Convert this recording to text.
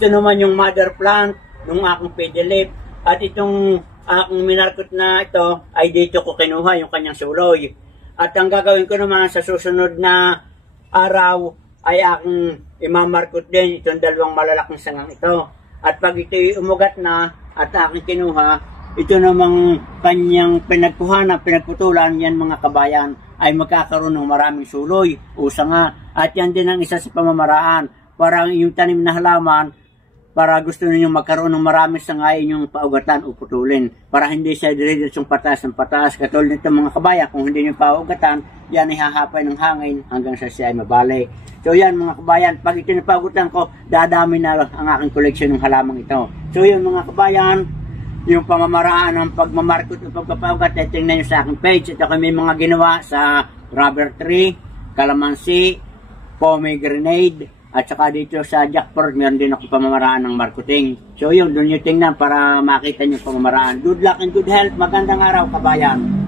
Ito naman yung mother plant ng aking pedelip. At itong aking minarkot na ito ay dito ko kinuha yung kanyang suloy. At ang gagawin ko naman sa susunod na araw ay aking imamarkot din itong dalawang malalaking sangang ito. At pag ito'y umugat na at aking kinuha, ito namang kanyang pinagputulan yan mga kabayan ay magkakaroon ng maraming suloy o sanga. At yan din ang isa sa pamamaraan. Para yung tanim na halaman, para gusto ninyong magkaroon ng maraming sanga inyong paugatan o putulin. Para hindi siya dire-diretsong pataas ng pataas. Katulad nito mga kabayan, kung hindi nyo paugatan, yan ay hahapay ng hangin hanggang sa siya ay mabalik. So yan mga kabayan, pag ito napaugutan ko, dadami na ang aking koleksyon ng halamang ito. So yun mga kabayan, yung pamamaraan ng pagmamarkot o pagpapaugat ay tingnan nyo sa aking page. Ito kami mga ginawa sa rubber tree, calamansi, pomegranate, at saka dito sa jackfruit, meron din ako pamamaraan ng marketing. So yun, doon nyo tingnan para makita nyo pamamaraan. Good luck and good health. Magandang araw, kabayan.